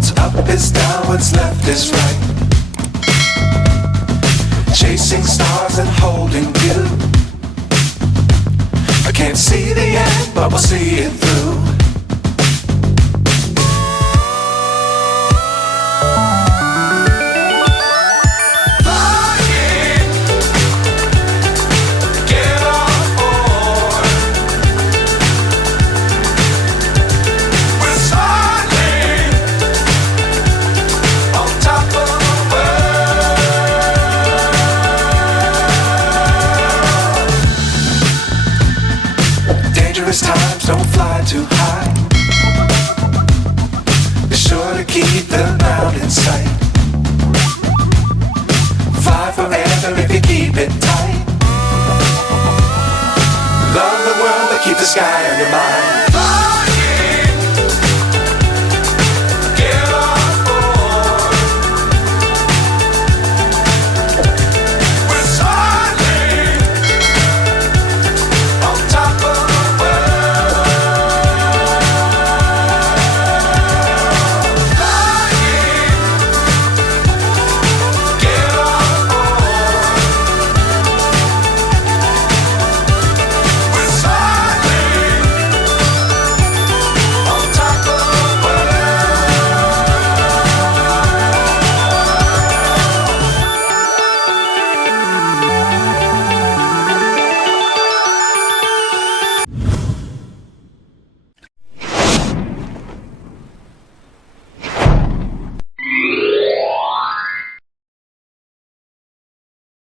What's up is down, what's left is right. Chasing stars and holding you. I can't see the end, but we'll see it through. Dangerous times, don't fly too high. Be sure to keep the ground in sight. Fly forever if you keep it tight. Love the world, but keep the sky on your mind.